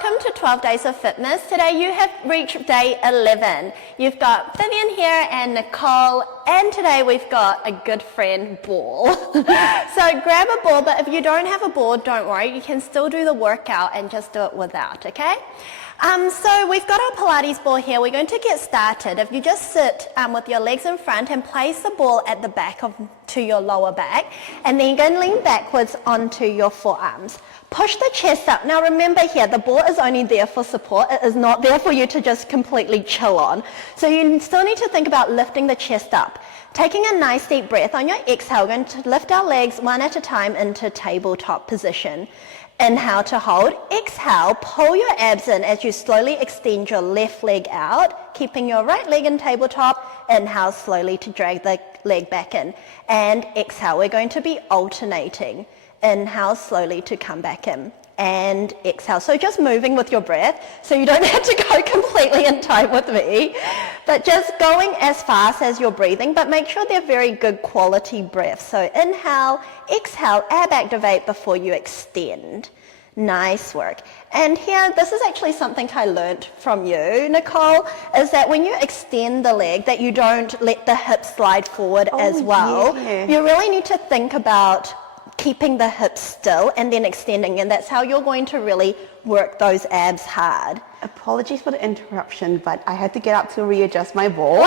welcome to 12 Days of Fitness. Today you have reached day 11. You've got Vivian here and Nicole, and today we've got a good friend, ball. So grab a ball, but if you don't have a ball, don't worry, you can still do the workout and just do it without, okay? So we've got our Pilates ball here. We're going to get started. If you just sit with your legs in front and place the ball at the back to your lower back, and then you're going to lean backwards onto your forearms. Push the chest up. Now remember here, the ball is only there for support. It is not there for you to just completely chill on. So you still need to think about lifting the chest up. Taking a nice deep breath on your exhale, we're going to lift our legs one at a time into tabletop position. Inhale to hold. Exhale, pull your abs in as you slowly extend your left leg out, keeping your right leg in tabletop. Inhale slowly to drag the leg back in. And exhale, we're going to be alternating. Inhale slowly to come back in. And exhale. So just moving with your breath, so you don't have to go completely in time with me, but just going as fast as you're breathing, but make sure they're very good quality breaths. So inhale, exhale, ab activate before you extend. Nice work. And here, this is actually something I learned from you, Nicole, is that when you extend the leg, that you don't let the hips slide forward as well. Yeah. You really need to think about keeping the hips still and then extending, and that's how you're going to really work those abs hard. Apologies for the interruption, but I had to get up to readjust my ball.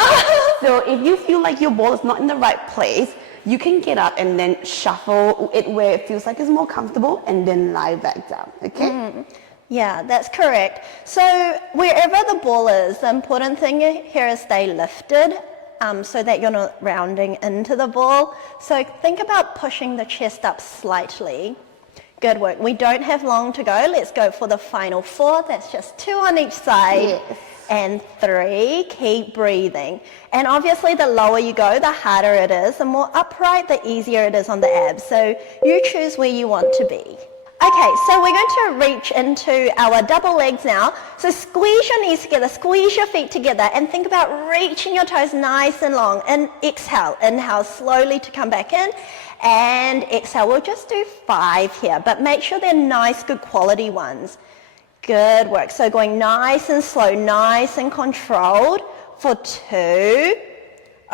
So if you feel like your ball is not in the right place, you can get up and then shuffle it where it feels like it's more comfortable and then lie back down, okay? Yeah, that's correct. So wherever the ball is, the important thing here is stay lifted, so that you're not rounding into the ball. So think about pushing the chest up slightly. Good work. We don't have long to go. Let's go for the final 4. That's just 2 on each side. Yes. And 3. Keep breathing. And obviously the lower you go, the harder it is. The more upright, the easier it is on the abs. So you choose where you want to be. Okay, so we're going to reach into our double legs now. So squeeze your knees together, squeeze your feet together, and think about reaching your toes nice and long. And exhale, inhale slowly to come back in, and exhale. We'll just do 5 here, but make sure they're nice, good quality ones. Good work. So going nice and slow, nice and controlled for 2.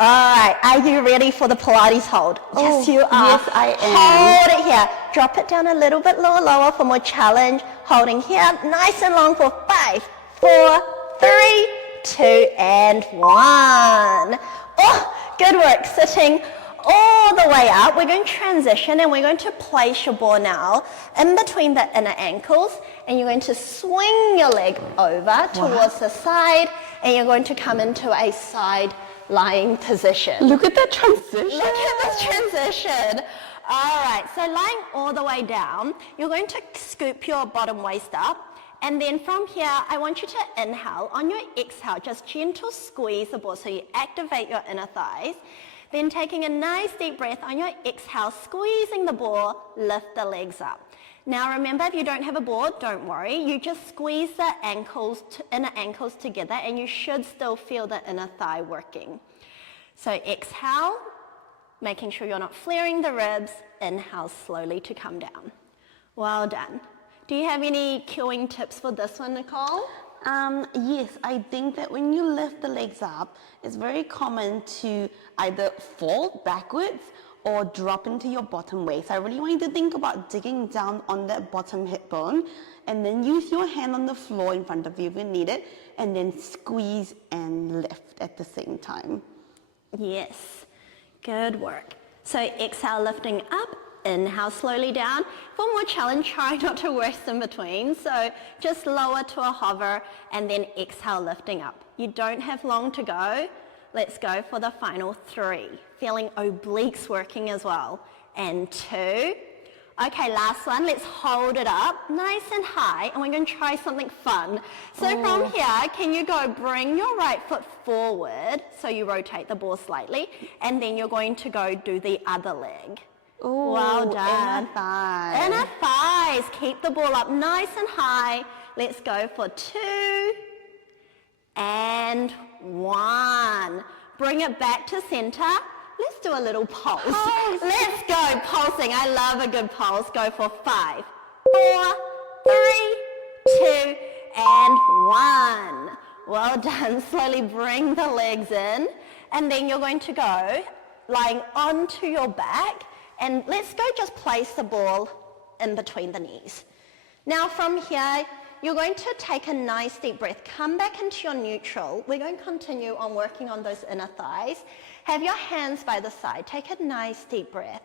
All right, are you ready for the Pilates hold? Yes, you are. Yes, I am. Hold it here. Drop it down a little bit lower for more challenge. Holding here, nice and long for 5, 4, 3, 2, and 1. Oh, good work. Sitting all the way up. We're going to transition and we're going to place your ball now in between the inner ankles, and you're going to swing your leg over towards the side, and you're going to come into a side lying position. Look at that transition. Look at this transition. All right, so lying all the way down, you're going to scoop your bottom waist up, and then from here, I want you to inhale. On your exhale, just gentle squeeze the ball so you activate your inner thighs. Then taking a nice deep breath on your exhale, squeezing the ball, lift the legs up. Now remember, if you don't have a ball, don't worry. You just squeeze the inner ankles together, and you should still feel the inner thigh working. So exhale, making sure you're not flaring the ribs. Inhale slowly to come down. Well done. Do you have any cueing tips for this one, Nicole? Yes, I think that when you lift the legs up, it's very common to either fall backwards or drop into your bottom waist. I really want you to think about digging down on that bottom hip bone, and then use your hand on the floor in front of you if you need it, and then squeeze and lift at the same time. Yes, good work. So exhale, lifting up. Inhale slowly down. For more challenge, try not to rest in between. So just lower to a hover, and then exhale, lifting up. You don't have long to go. Let's go for the final 3. Feeling obliques working as well. And 2. Okay, last one. Let's hold it up nice and high, and we're going to try something fun. So from here, can you go bring your right foot forward, so you rotate the ball slightly, and then you're going to go do the other leg. Ooh, well done. Inner thighs. Inner thighs. Keep the ball up nice and high. Let's go for 2 and 1. Bring it back to center. Let's do a little pulse. Let's go pulsing. I love a good pulse. Go for 5, 4, 3, 2, and 1. Well done. Slowly bring the legs in, and then you're going to go lying onto your back, and let's go just place the ball in between the knees. Now from here, you're going to take a nice deep breath. Come back into your neutral. We're going to continue on working on those inner thighs. Have your hands by the side. Take a nice deep breath.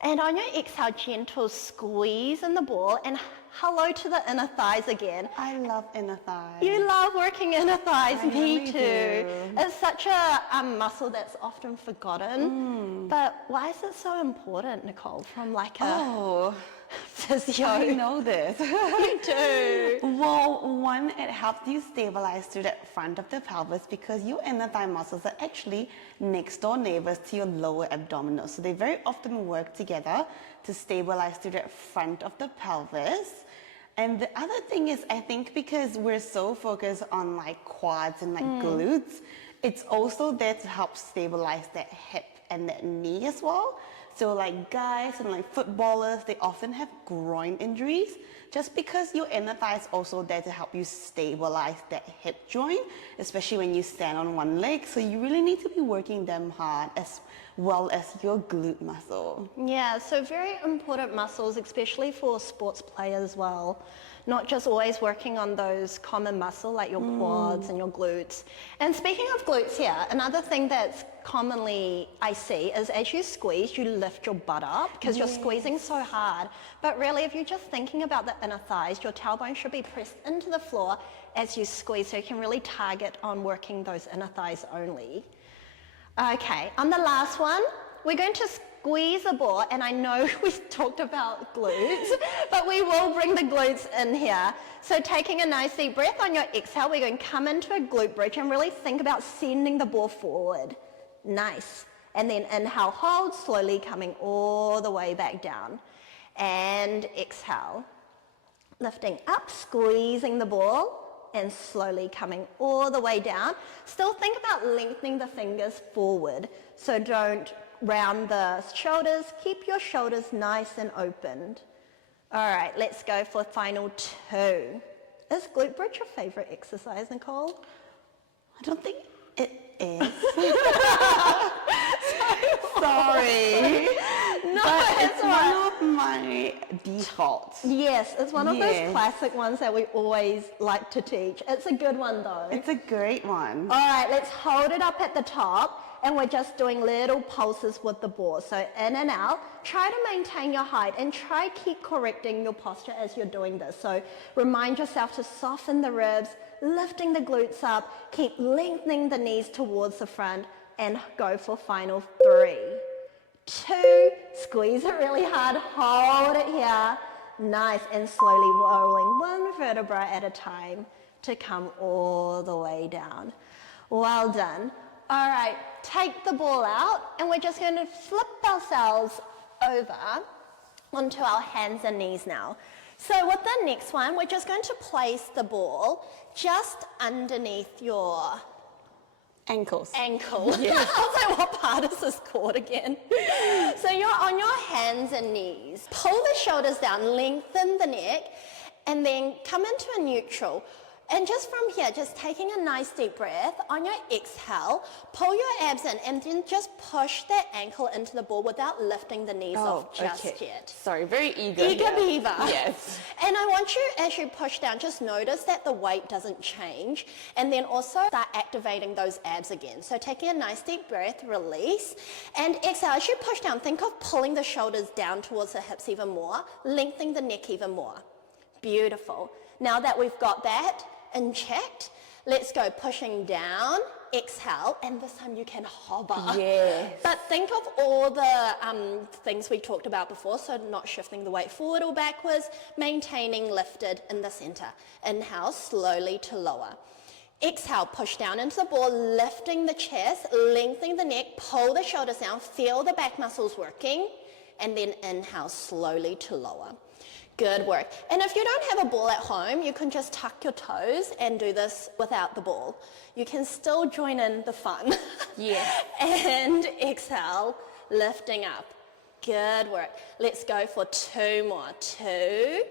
And on your exhale, gentle squeeze in the ball, and hello to the inner thighs again. I love inner thighs. You love working inner thighs, I me really too. do. It's such a muscle that's often forgotten. But why is it so important, Nicole, from like a physio? I know this. You do. Well, one, it helps you stabilize through the front of the pelvis because your inner thigh muscles are actually next door neighbors to your lower abdominals. So they very often work together to stabilize through the front of the pelvis. And the other thing is, I think because we're so focused on like quads and like glutes, it's also there to help stabilize that hip and that knee as well. So like guys and like footballers, they often have groin injuries just because your inner thigh is also there to help you stabilize that hip joint, especially when you stand on one leg. So you really need to be working them hard as well as your glute muscle. Yeah, so very important muscles, especially for sports players as well. Not just always working on those common muscle like your quads and your glutes. And speaking of glutes here, another thing that's commonly I see is as you squeeze, you lift your butt up because you're squeezing so hard. But really, if you're just thinking about the inner thighs, your tailbone should be pressed into the floor as you squeeze, so you can really target on working those inner thighs only. Okay, on the last one, we're going to squeeze the ball, and I know we talked about glutes, but we will bring the glutes in here. So taking a nice deep breath on your exhale, we're going to come into a glute bridge and really think about sending the ball forward. Nice. And then inhale, hold, slowly coming all the way back down. And exhale. Lifting up, squeezing the ball, and slowly coming all the way down. Still think about lengthening the fingers forward. So don't round the shoulders. Keep your shoulders nice and opened. All right, let's go for final 2. Is glute bridge your favorite exercise, Nicole? I don't think it is. Sorry. No, but it's it's one of my defaults. Yes, it's one of those Yes. classic ones that we always like to teach. It's a good one though. It's a great one. All right, let's hold it up at the top, and we're just doing little pulses with the ball. So in and out. Try to maintain your height and try keep correcting your posture as you're doing this. So remind yourself to soften the ribs, lifting the glutes up, keep lengthening the knees towards the front, and go for final 3. 2, squeeze it really hard, hold it here, nice, and slowly rolling one vertebra at a time to come all the way down. Well done. All right, take the ball out, and we're just going to flip ourselves over onto our hands and knees now. So with the next one, we're just going to place the ball just underneath your Ankles. ankle. Yes. I was like, what part is this called again? So you're on your hands and knees. Pull the shoulders down, lengthen the neck, and then come into a neutral. And just from here, just taking a nice deep breath, on your exhale, pull your abs in and then just push that ankle into the ball without lifting the knees off just yet. Sorry, very eager. Eager beaver. Yes. And I want you, as you push down, just notice that the weight doesn't change, and then also start activating those abs again. So taking a nice deep breath, release, and exhale. As you push down, think of pulling the shoulders down towards the hips even more, lengthening the neck even more. Beautiful. Now that we've got that in checked, let's go pushing down, exhale, and this time you can hover. Yes. But think of all the things we talked about before, so not shifting the weight forward or backwards, maintaining lifted in the center. Inhale, slowly to lower. Exhale, push down into the ball, lifting the chest, lengthening the neck, pull the shoulders down, feel the back muscles working, and then inhale, slowly to lower. Good work. And if you don't have a ball at home, you can just tuck your toes and do this without the ball. You can still join in the fun. Yeah. And exhale, lifting up. Good work. Let's go for 2 more. 2.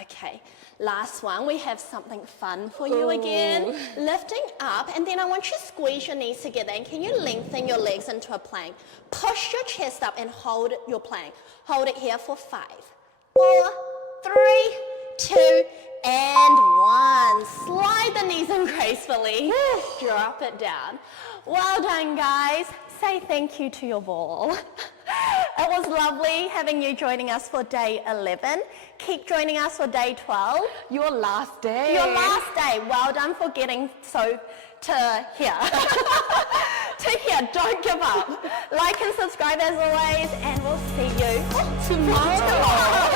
Okay, last one. We have something fun for you again. Lifting up, and then I want you to squeeze your knees together, and can you lengthen your legs into a plank? Push your chest up and hold your plank. Hold it here for 5, 4, 3, 2, and 1. Slide the knees in gracefully. Drop it down. Well done, guys. Say thank you to your ball. It was lovely having you joining us for day 11. Keep joining us for day 12. Your last day. Your last day. Well done for getting to here. To here. Don't give up. Like and subscribe as always, and we'll see you tomorrow.